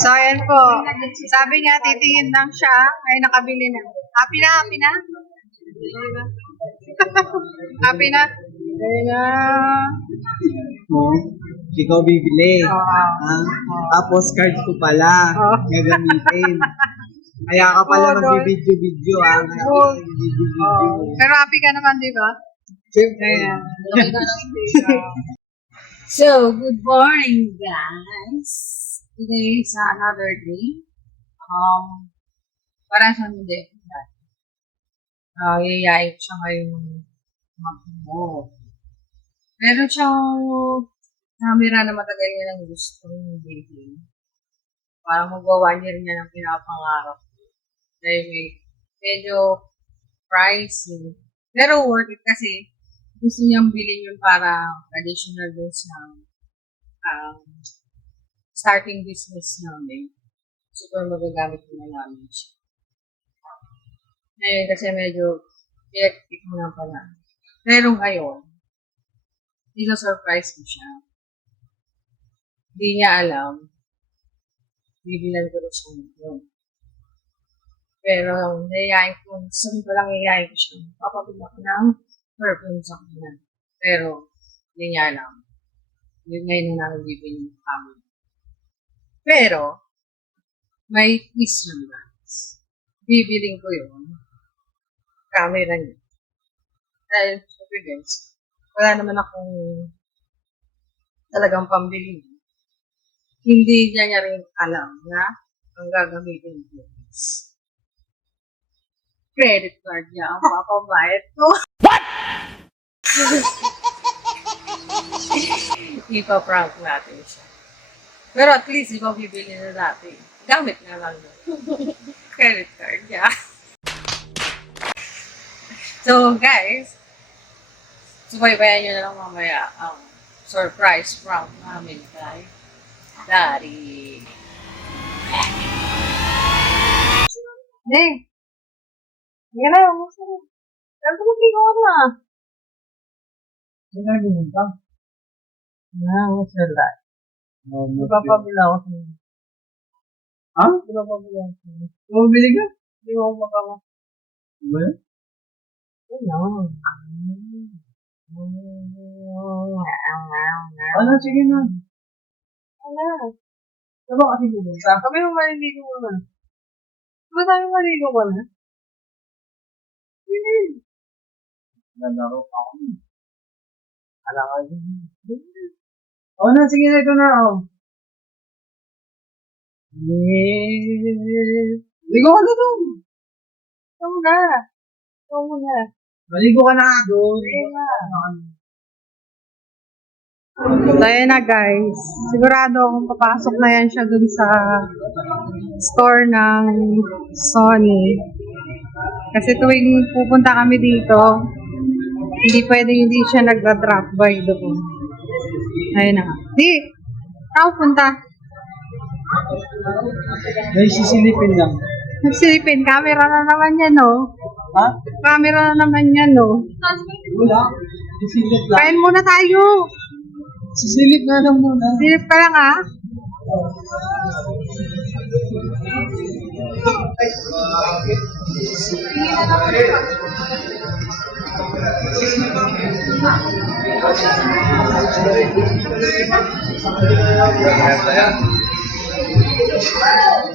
So, ayan po. Sabi niya, titingin lang siya. Ay, nakabili na. Happy na, happy na? happy na? Ayun na. Oh, ikaw bibili. Oo. Ha? Tapos card ko pala. Oo. Gagamitin. Kaya ka pala Oo, Lord. magbibidyo-video ha. Kaya. Oh. Pero happy ka naman, di ba? Siyempre. So, good morning, guys. Today is another day. Um, para sa hindi. Uh, yayain siya ngayong mag-mo. Meron siyang camera na matagal niya lang gustong bilhin. Parang magwa one year niya ng pinapangarap. Dahil may medyo pricey. Pero worth it kasi gusto niyang bilhin yun para additional dun sa um, starting business namin. Super magagamit ko na namin siya. Ngayon kasi medyo electric mo na pala. Pero ngayon, isa-surprise ko siya. Hindi niya alam. Bibilan ko na siya ngayon. Pero, nayayain ko, sabi ko lang nayayain ko siya. Papabila ko ng perfume sa kanya. Pero, hindi niya alam. Yun ngayon na namin bibili yung kami. Pero, may twist yun guys. Bibiling ko yun. Camera niya. Dahil, syempre guys, wala naman akong talagang pambili. Hindi niya niya rin alam na ang gagamitin ko credit card niya ang papabayad ko. Ipa-prank natin siya. Pero at least, iba bibili na natin. Gamit na lang na. Credit card niya. so, guys, subaybayan nyo na lang mamaya ang surprise prank namin kay Daddy. Ding! Hindi na, umusta na. Sabi ko, ko na. Saan ka pumunta? Na, umusta na. Oh, Ipapabila ako sa inyo. Ha? Ipapabila ako sa inyo. Bumili ka? Hindi mo makawa. Ano yan? Ano? Ano, sige na. Ano? Saan ba kasi pumunta? Kami yung maliligo mo na. Diba tayo maligo mo na? Nalaro ako. Alam ka yun. Oh, na, sige na, ito na, oh. Ligo ka na doon. Ikaw na. Ikaw mo na. Maligo ka na doon. Sige na. So, ayan na guys. Sigurado akong papasok na yan siya dun sa store ng Sony. Kasi tuwing pupunta kami dito, hindi pwede hindi siya nagda-drop by doon. Ayun na nga. Di, ako punta. May sisilipin lang. Nagsilipin, camera na naman yan, no? Ha? Camera na naman yan, no? Wala. Sisilip lang. Kain muna tayo. Sisilip nga lang muna. Silip ka lang, ah.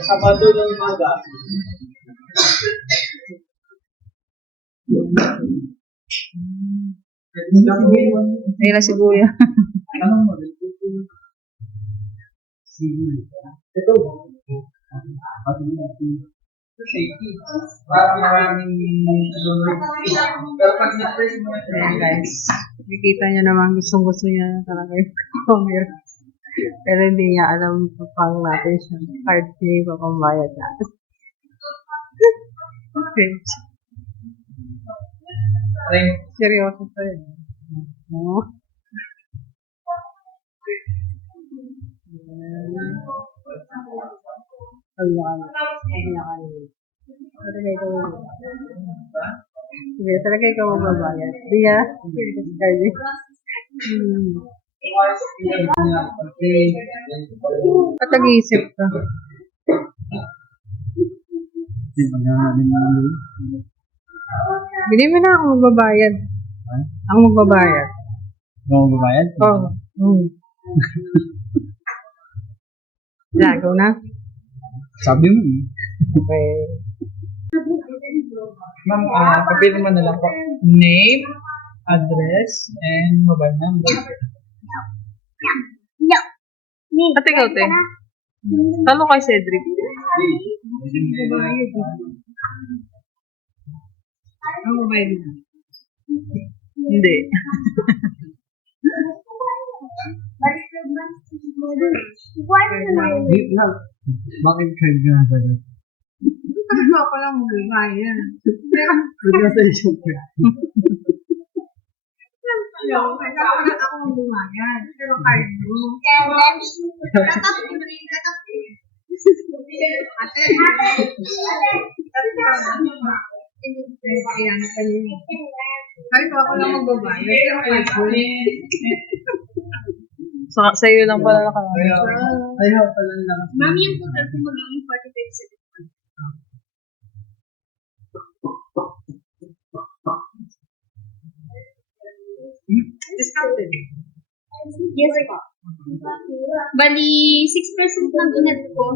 Sabado ng umaga. Ayun na si Buya. Ano mo? Sige. Ito. Shaky. Parang maraming sunod. Pero pag na-press mo guys. Nakikita niyo naman gustong gusto niya talaga yung camera. Pero hindi niya alam pang natin siya. Card fee pa pambayad natin. okay. Ring. Seryoso pa yun. Oo. Ayan. Ayan. Talaga ikaw Sige, talaga ikaw magbabayad. Hindi ah. Sige, Hmm. Ba't nag-iisip ka? Bili mo na ako magbabayad. Ha? Ang magbabayad. Ano mo babayad? Oo. Oh. Mm. Lagaw na? Sabi mo eh. Okay. Ma'am, ah, pabili mo na lang po. Name, address, and mobile number. Ate ikaw, te. Talo kay Cedric. Ang mobile mo. Hindi. Wait lang. Bakit ka iyo? Ano ako lang magbabayad. Card nasa iyo. Ayaw, kailangan ako magbabayad. Pero card mo. Ate. Kaya na kanina. Kahit ako lang magbabayad. Pero mo. Sa, sa iyo lang pala nakalagay. Ayaw. Ayaw pala lang. Ma'am, yung total ko magiging 45 seconds. Discounted. Yes, po. Bali, 6% ng inad ko.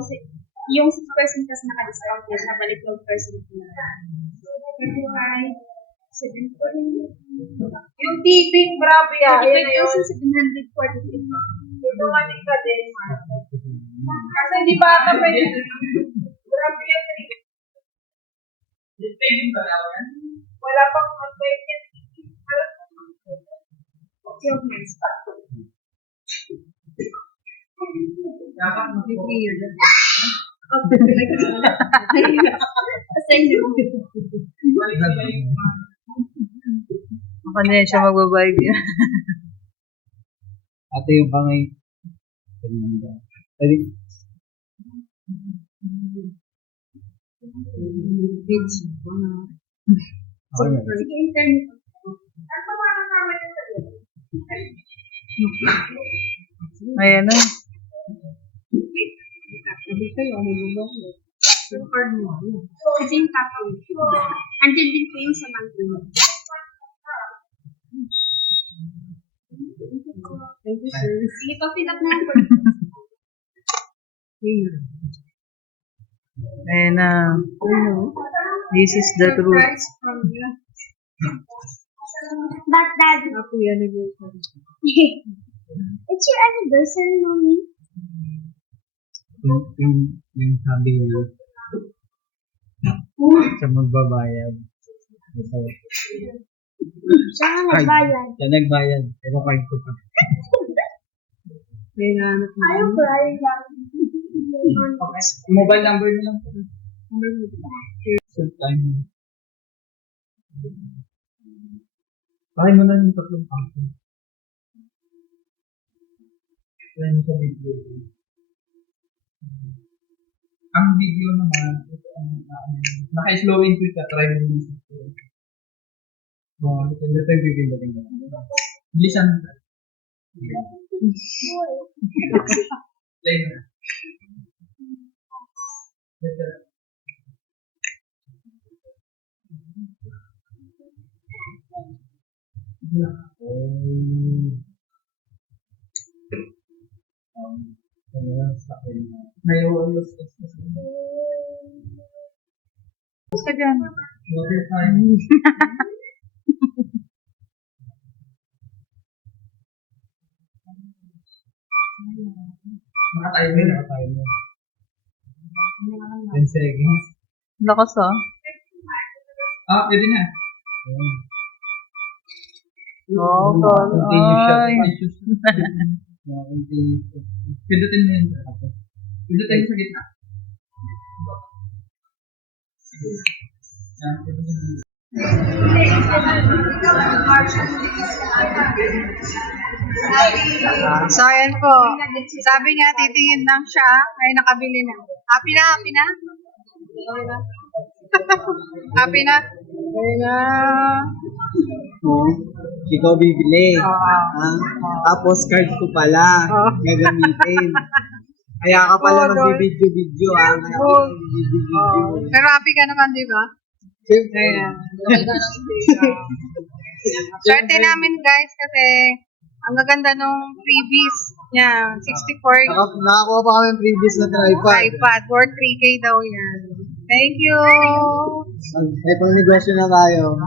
Yung 6% kasi naka-discount na siya, bali 12% na. 25, 7 po rin. Yung TV, grabe ah. Ayan na yun. 25,743 din ka din. Kasi hindi ba ata pwede. Grabe yan. Wala pang mag-wait yan. Yung months pa. Dapat May three years. Kasi yung Ako na siya magbabayad yan. Ate yung pangay. Pwede. Okay na. sige, internet. Ayan na. Sabi kayo, ano ba? Yung card mo. ano? Kasi yung kakao. Andyan din po yung sa monthly. Thank you, sir. Sige pa, fill up na lang po. Ayan na. This is the truth. But dad, Happy anniversary. it's your anniversary, mommy. Yung, yung, yung sabi niya. Sa magbabayad. Card. nagbayad. Siya nagbayad. Pero card ko pa. May nahanap na. Ayaw ko, ayaw lang. Mobile number na lang po. So, time. Bakit mo na yung tatlong paso? Yan sa video. Ang video naman, ito ang naka-slow quick ka, try mo yung video. Oh, ito ito yung video na rin. Bilisan mo. Play mo na. Ito. Um, um, ano yan sa akin? Ngayon, yes, yes, yes. Basta dyan. Water Naka-timer, naka-timer. 10 seconds. Lakas ah. Ah, pwede na. Ayan. Oh, Continue siya. ay. Continue siya. Ah, Continue siya. Pindutin mo yun. Pindutin mo sa gitna. Yan, pindutin mo. So, ayan po. Sabi niya, titingin lang siya. Ay, nakabili na. Happy na, happy na? happy na? Happy na? mo, ikaw bibili. Oo. Ah, tapos card ko pala Oo. gagamitin. Kaya ka pala Oo, Lord. magbibidyo-video ah. Kaya ka. Pero happy ka naman, di ba? Siyempre. Ayan. Swerte namin guys kasi ang gaganda nung freebies niya. 64 Naka, nakakuha pa kami previous na tripod. iPad. Worth 3K daw yan. Thank you! May pang negosyo na tayo.